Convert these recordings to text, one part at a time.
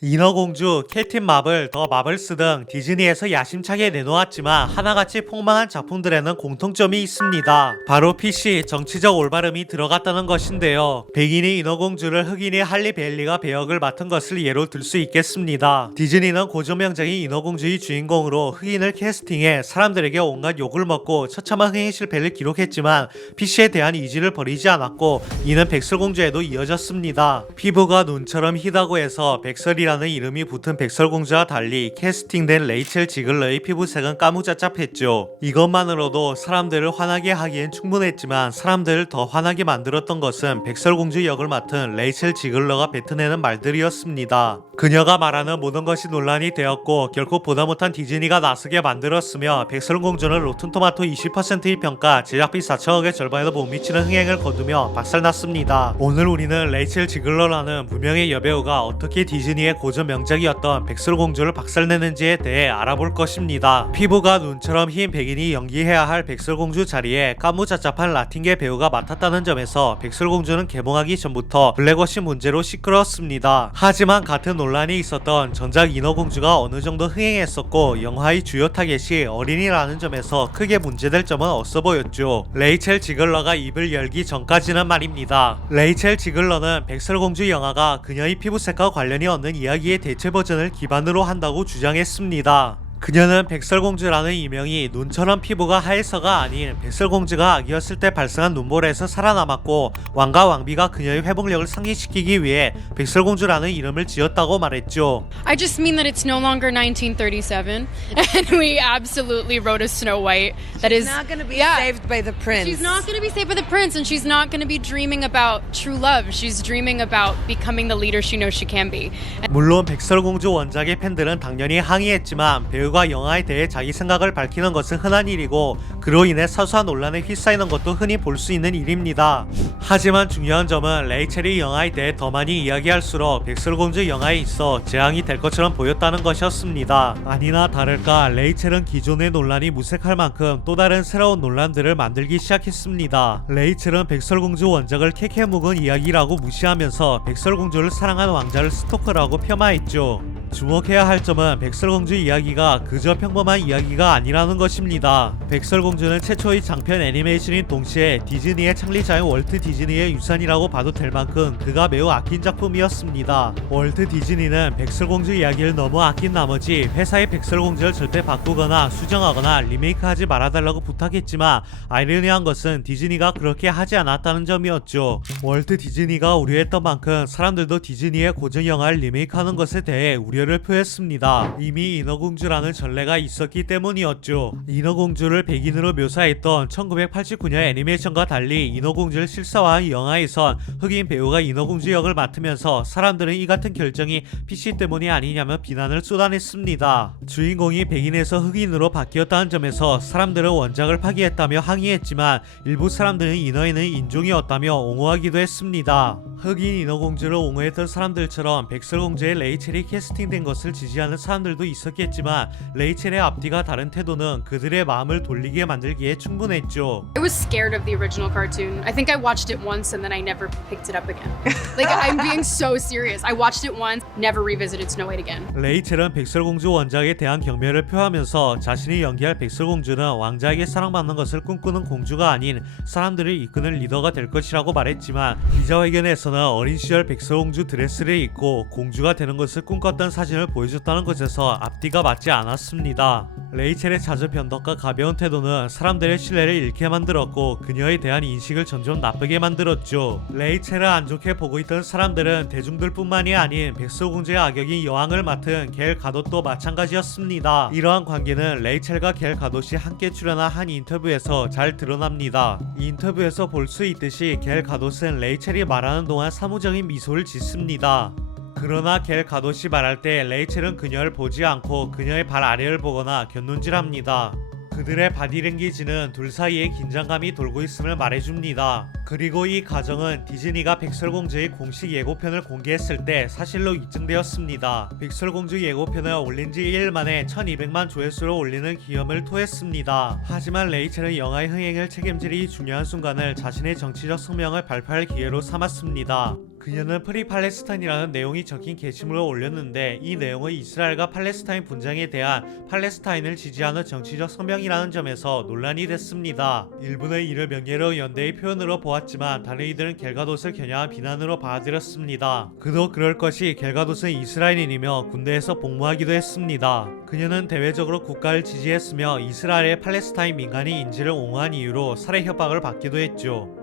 인어공주, 캡틴 마블, 더 마블스 등 디즈니에서 야심차게 내놓았지만 하나같이 폭망한 작품들에는 공통점이 있습니다. 바로 PC, 정치적 올바름이 들어갔다는 것인데요. 백인이 인어공주를 흑인이 할리 베일리가 배역을 맡은 것을 예로 들 수 있겠습니다. 디즈니는 고조명장인 인어공주의 주인공으로 흑인을 캐스팅해 사람들에게 온갖 욕을 먹고 처참한 흥행 실패를 기록했지만 PC에 대한 이지를 버리지 않았고 이는 백설공주에도 이어졌습니다. 피부가 눈처럼 희다고 해서 백설이라는 이름이 붙은 백설공주와 달리 캐스팅된 레이첼 지글러의 피부색은 까무잡잡했죠. 이것만으로도 사람들을 화나게 하기엔 충분했지만 사람들을 더 화나게 만들었던 것은 백설공주 역을 맡은 레이첼 지글러가 뱉어내는 말들이었습니다. 그녀가 말하는 모든 것이 논란이 되었고 결코 보다 못한 디즈니가 나서게 만들었으며 백설공주는 로튼토마토 20%의 평가, 제작비 4천억의 절반에도 못 미치는 흥행을 거두며 박살났습니다. 오늘 우리는 레이첼 지글러라는 무명의 여배우가 어떻게 디즈니의 고전 명작이었던 백설공주를 박살내는지에 대해 알아볼 것입니다. 피부가 눈처럼 흰 백인이 연기해야 할 백설공주 자리에 까무잡잡한 라틴계 배우가 맡았다는 점에서 백설공주는 개봉하기 전부터 블랙워시 문제로 시끄러웠습니다. 하지만 같은 논란이 있었던 전작 인어공주가 어느 정도 흥행했었고 영화의 주요 타겟이 어린이라는 점에서 크게 문제될 점은 없어 보였죠. 레이첼 지글러가 입을 열기 전까지는 말입니다. 레이첼 지글러는 백설공주 영화가 그녀의 피부색과 관련이 없는 이야기의 대체 버전을 기반으로 한다고 주장했습니다. 그녀는 백설공주라는 이명이 눈처럼 피부가 하얘서가 아닌 백설공주가 아기였을 때 발생한 눈보라에서 살아남았고 왕과 왕비가 그녀의 회복력을 상기시키기 위해 백설공주라는 이름을 지었다고 말했죠. I just mean that it's no longer 1937 and we absolutely wrote a Snow White that is She's not going to be saved by the prince. She's not going to be saved by the prince and she's not going to be dreaming about true love. She's dreaming about becoming the leader she knows she can be. 물론 백설공주 원작의 팬들은 당연히 항의했지만 배우가 영화에 대해 자기 생각을 밝히는 것은 흔한 일이고 그로 인해 사소한 논란에 휩싸이는 것도 흔히 볼 수 있는 일입니다. 하지만 중요한 점은 레이첼이 영화에 대해 더 많이 이야기할수록 백설공주 영화에 있어 재앙이 될 것처럼 보였다는 것이었습니다. 아니나 다를까 레이첼은 기존의 논란이 무색할 만큼 또 다른 새로운 논란들을 만들기 시작했습니다. 레이첼은 백설공주 원작을 캐캐 묵은 이야기라고 무시하면서 백설공주를 사랑한 왕자를 스토커라고 폄하했죠. 주목해야 할 점은 백설공주 이야기가 그저 평범한 이야기가 아니라는 것입니다. 백설공주는 최초의 장편 애니메이션인 동시에 디즈니의 창리자인 월트 디즈니의 유산이라고 봐도 될 만큼 그가 매우 아낀 작품이었습니다. 월트 디즈니는 백설공주 이야기를 너무 아낀 나머지 회사의 백설공주를 절대 바꾸거나 수정하거나 리메이크하지 말아달라고 부탁했지만 아이러니한 것은 디즈니가 그렇게 하지 않았다는 점이었죠. 월트 디즈니가 우려했던 만큼 사람들도 디즈니의 고전 영화를 리메이크하는 것에 대해 우려를 표했습니다. 이미 인어공주라는 전례가 있었기 때문이었죠. 인어공주를 백인으로 묘사했던 1989년 애니메이션과 달리 인어공주를 실사화한 영화에선 흑인 배우가 인어공주 역을 맡으면서 사람들은 이 같은 결정이 PC 때문이 아니냐며 비난을 쏟아냈습니다. 주인공이 백인에서 흑인으로 바뀌었다는 점에서 사람들은 원작을 파기했다며 항의했지만 일부 사람들은 인어에는 인종이 없다며 옹호하기도 했습니다. 흑인 인어공주를 옹호했던 사람들처럼 백설공주의 레이첼이 캐스팅된 것을 지지하는 사람들도 있었겠지만 레이첼의 앞뒤가 다른 태도는 그들의 마음을 돌리게 만들기에 충분했죠. I was scared of the original cartoon. I think I watched it once and then I never picked it up again. Like I'm being so serious. I watched it once, never revisited Snow White again. 레이첼은 백설공주 원작에 대한 경멸을 표하면서 자신이 연기할 백설공주는 왕자에게 사랑받는 것을 꿈꾸는 공주가 아닌 사람들을 이끄는 리더가 될 것이라고 말했지만 기자회견에서는 어린 시절 백설공주 드레스를 입고 공주가 되는 것을 꿈꿨던 사진을 보여줬다는 것에서 앞뒤가 맞지 않았습니다. 레이첼의 잦은 변덕과 가벼운 태도는 사람들의 신뢰를 잃게 만들었고 그녀에 대한 인식을 점점 나쁘게 만들었죠. 레이첼을 안 좋게 보고 있던 사람들은 대중들뿐만이 아닌 백설공주의 악역인 여왕을 맡은 겔 가돛도 마찬가지였습니다. 이러한 관계는 레이첼과 겔 가돛이 함께 출연한 한 인터뷰에서 잘 드러납니다. 이 인터뷰에서 볼 수 있듯이 겔 가돛은 레이첼이 말하는 동안 사무적인 미소를 짓습니다. 그러나 겔 가돛이 말할 때 레이첼은 그녀를 보지 않고 그녀의 발 아래를 보거나 곁눈질합니다. 그들의 바디랭귀지는 둘 사이에 긴장감이 돌고 있음을 말해줍니다. 그리고 이 과정은 디즈니가 백설공주의 공식 예고편을 공개했을 때 사실로 입증되었습니다. 백설공주 예고편을 올린 지 1일 만에 1200만 조회수를 올리는 기염을 토했습니다. 하지만 레이첼은 영화의 흥행을 책임질 이 중요한 순간을 자신의 정치적 성명을 발표할 기회로 삼았습니다. 그녀는 프리 팔레스타인이라는 내용이 적힌 게시물을 올렸는데 이 내용은 이스라엘과 팔레스타인 분쟁에 대한 팔레스타인을 지지하는 정치적 성명이라는 점에서 논란이 됐습니다. 일부는 이를 명예로운 연대의 표현으로 보았지만 다른 이들은 겔가돗을 겨냥한 비난으로 받아들였습니다. 그도 그럴 것이 겔가돗은 이스라엘인이며 군대에서 복무하기도 했습니다. 그녀는 대외적으로 국가를 지지했으며 이스라엘의 팔레스타인 민간인 인지를 옹호한 이유로 살해 협박을 받기도 했죠.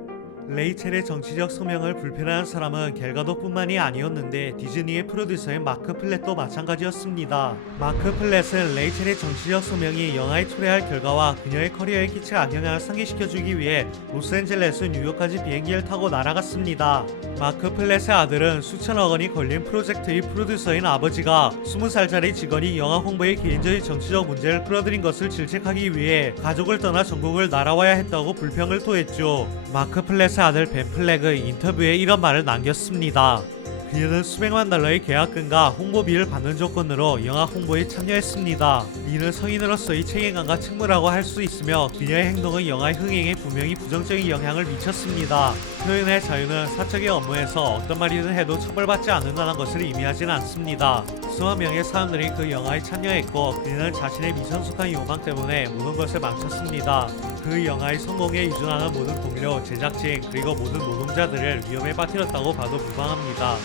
레이첼의 정치적 성명을 불편해하는 사람은 겔가돗뿐만이 아니었는데 디즈니의 프로듀서인 마크 플랫도 마찬가지였습니다. 마크 플랫은 레이첼의 정치적 성명이 영화에 초래할 결과와 그녀의 커리어에 끼칠 악영향을 상기시켜주기 위해 로스앤젤레스 뉴욕까지 비행기를 타고 날아갔습니다. 마크 플랫의 아들은 수천억 원이 걸린 프로젝트의 프로듀서인 아버지가 20살짜리 직원이 영화 홍보에 개인적인 정치적 문제를 끌어들인 것을 질책하기 위해 가족을 떠나 전국을 날아와야 했다고 불평을 토했죠. 마크 플랫의 아들 벤 플렉의 인터뷰에 이런 말을 남겼습니다. 그녀는 수백만 달러의 계약금과 홍보비를 받는 조건으로 영화 홍보에 참여했습니다. 이는 성인으로서의 책임감과 책무라고 할 수 있으며 그녀의 행동은 영화의 흥행에 분명히 부정적인 영향을 미쳤습니다. 표현의 자유는 사적인 업무에서 어떤 말이든 해도 처벌받지 않는다는 것을 의미하진 않습니다. 수만 명의 사람들이 그 영화에 참여했고 그녀는 자신의 미성숙한 욕망 때문에 모든 것을 망쳤습니다. 그 영화의 성공에 의존하는 모든 동료, 제작진 그리고 모든 노동자들을 위험에 빠뜨렸다고 봐도 무방합니다.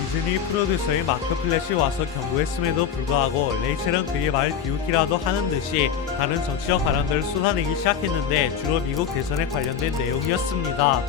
디즈니 프로듀서인 마크 플랫이 와서 경고했음에도 불구하고 레이첼은 그의 말을 비웃기라도 하는 듯이 다른 정치적 발언들을 쏟아내기 시작했는데 주로 미국 대선에 관련된 내용이었습니다.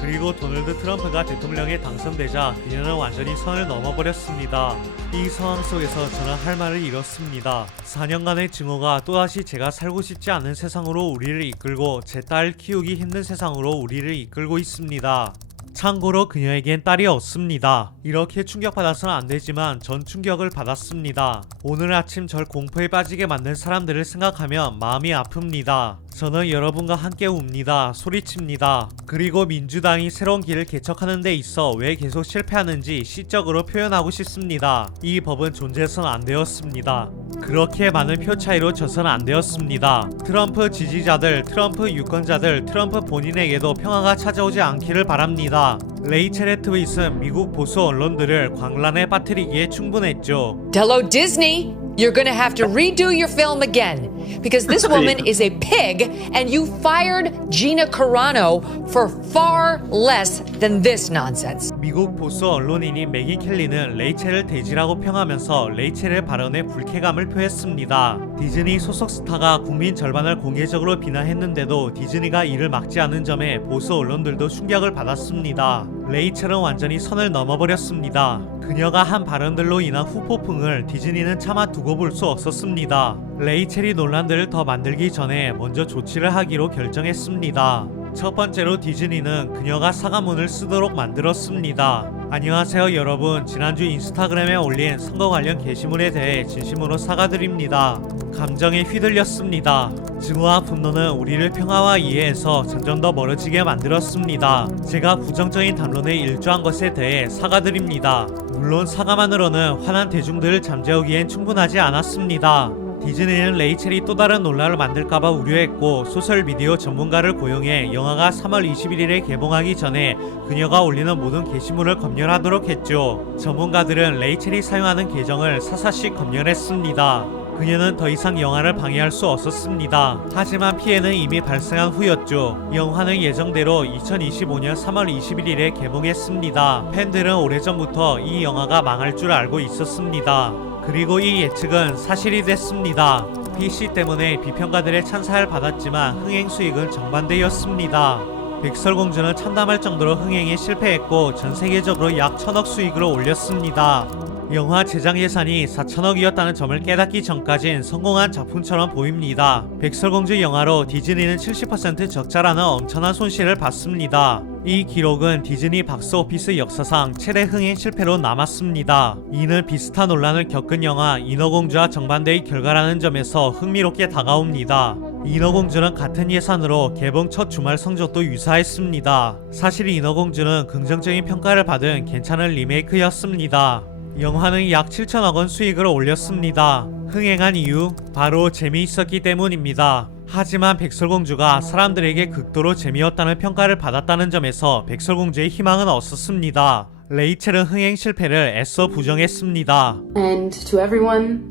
그리고 도널드 트럼프가 대통령에 당선되자 그녀는 완전히 선을 넘어버렸습니다. 이 상황 속에서 저는 할 말을 잃었습니다. 4년간의 증오가 또다시 제가 살고 싶지 않은 세상으로 우리를 이끌고 제 딸을 키우기 힘든 세상으로 우리를 이끌고 있습니다. 참고로 그녀에겐 딸이 없습니다. 이렇게 충격받아서는 안되지만 전 충격을 받았습니다. 오늘 아침 절 공포에 빠지게 만든 사람들을 생각하면 마음이 아픕니다. 저는 여러분과 함께 웁니다. 소리칩니다. 그리고 민주당이 새로운 길을 개척하는 데 있어 왜 계속 실패하는지 시적으로 표현하고 싶습니다. 이 법은 존재해서는 안 되었습니다. 그렇게 많은 표 차이로 져서는 안 되었습니다. 트럼프 지지자들, 트럼프 유권자들, 트럼프 본인에게도 평화가 찾아오지 않기를 바랍니다. 레이첼의 트윗은 미국 보수 언론들을 광란에 빠뜨리기에 충분했죠. Hello, Disney. You're gonna have to redo your film again because this woman is a pig and you fired Gina Carano for far less than this nonsense. 미국 보수 언론인인 매기 켈리는 레이첼을 돼지라고 평하면서 레이첼의 발언에 불쾌감을 표했습니다. 디즈니 소속 스타가 국민 절반을 공개적으로 비난했는데도 디즈니가 이를 막지 않은 점에 보수 언론들도 충격을 받았습니다. 레이첼은 완전히 선을 넘어버렸습니다. 그녀가 한 발언들로 인한 후폭풍을 디즈니는 차마 두고 볼 수 없었습니다. 레이첼이 논란들을 더 만들기 전에 먼저 조치를 하기로 결정했습니다. 첫 번째로 디즈니는 그녀가 사과문을 쓰도록 만들었습니다. 안녕하세요 여러분, 지난주 인스타그램에 올린 선거 관련 게시물에 대해 진심으로 사과드립니다. 감정에 휘둘렸습니다. 증오와 분노는 우리를 평화와 이해에서 점점 더 멀어지게 만들었습니다. 제가 부정적인 담론에 일조한 것에 대해 사과드립니다. 물론 사과만으로는 화난 대중들을 잠재우기엔 충분하지 않았습니다. 디즈니는 레이첼이 또 다른 논란을 만들까봐 우려했고 소셜미디어 전문가를 고용해 영화가 3월 21일에 개봉하기 전에 그녀가 올리는 모든 게시물을 검열하도록 했죠. 전문가들은 레이첼이 사용하는 계정을 사사시 검열했습니다. 그녀는 더 이상 영화를 방해할 수 없었습니다. 하지만 피해는 이미 발생한 후였죠. 영화는 예정대로 2025년 3월 21일에 개봉했습니다. 팬들은 오래전부터 이 영화가 망할 줄 알고 있었습니다. 그리고 이 예측은 사실이 됐습니다. PC 때문에 비평가들의 찬사를 받았지만 흥행 수익은 정반대였습니다. 백설공주는 참담할 정도로 흥행에 실패했고 전 세계적으로 약 1000억 수익을 올렸습니다. 영화 제작 예산이 4천억이었다는 점을 깨닫기 전까진 성공한 작품처럼 보입니다. 백설공주 영화로 디즈니는 70% 적자라는 엄청난 손실을 봤습니다. 이 기록은 디즈니 박스오피스 역사상 최대 흥행 실패로 남았습니다. 이는 비슷한 논란을 겪은 영화 인어공주와 정반대의 결과라는 점에서 흥미롭게 다가옵니다. 인어공주는 같은 예산으로 개봉 첫 주말 성적도 유사했습니다. 사실 인어공주는 긍정적인 평가를 받은 괜찮은 리메이크였습니다. 영화는 약 7천억 원 수익을 올렸습니다. 흥행한 이유? 바로 재미있었기 때문입니다. 하지만 백설공주가 사람들에게 극도로 재미없다는 평가를 받았다는 점에서 백설공주의 희망은 없었습니다. 레이첼은 흥행 실패를 애써 부정했습니다. And to everyone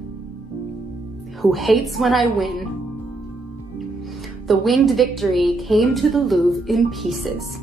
who hates when I win, the winged victory came to the Louvre in pieces,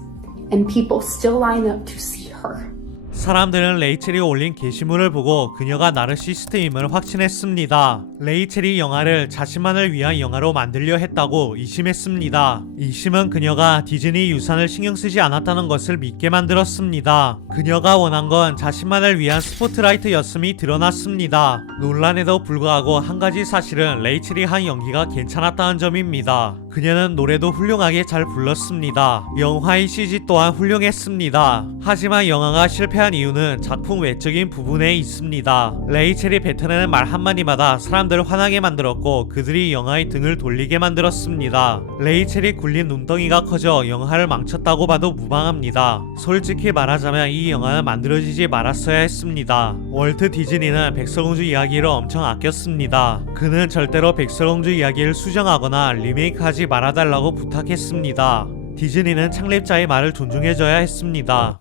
and people still line up to see her. 사람들은 레이첼이 올린 게시물을 보고 그녀가 나르시스트임을 확신했습니다. 레이첼이 영화를 자신만을 위한 영화로 만들려 했다고 의심했습니다. 이심은 그녀가 디즈니 유산을 신경 쓰지 않았다는 것을 믿게 만들었습니다. 그녀가 원한 건 자신만을 위한 스포트라이트였음이 드러났습니다. 논란에도 불구하고 한 가지 사실은 레이첼이 한 연기가 괜찮았다는 점입니다. 그녀는 노래도 훌륭하게 잘 불렀습니다. 영화의 CG 또한 훌륭했습니다. 하지만 영화가 실패한 이유는 작품 외적인 부분에 있습니다. 레이첼이 뱉어내는 말 한마디마다 사람들을 화나게 만들었고 그들이 영화의 등을 돌리게 만들었습니다. 레이첼이 굴린 눈덩이가 커져 영화를 망쳤다고 봐도 무방합니다. 솔직히 말하자면 이 영화는 만들어지지 말았어야 했습니다. 월트 디즈니는 백설공주 이야기를 엄청 아꼈습니다. 그는 절대로 백설공주 이야기를 수정하거나 리메이크하지 말아달라고 부탁했습니다. 디즈니는 창립자의 말을 존중해줘야 했습니다.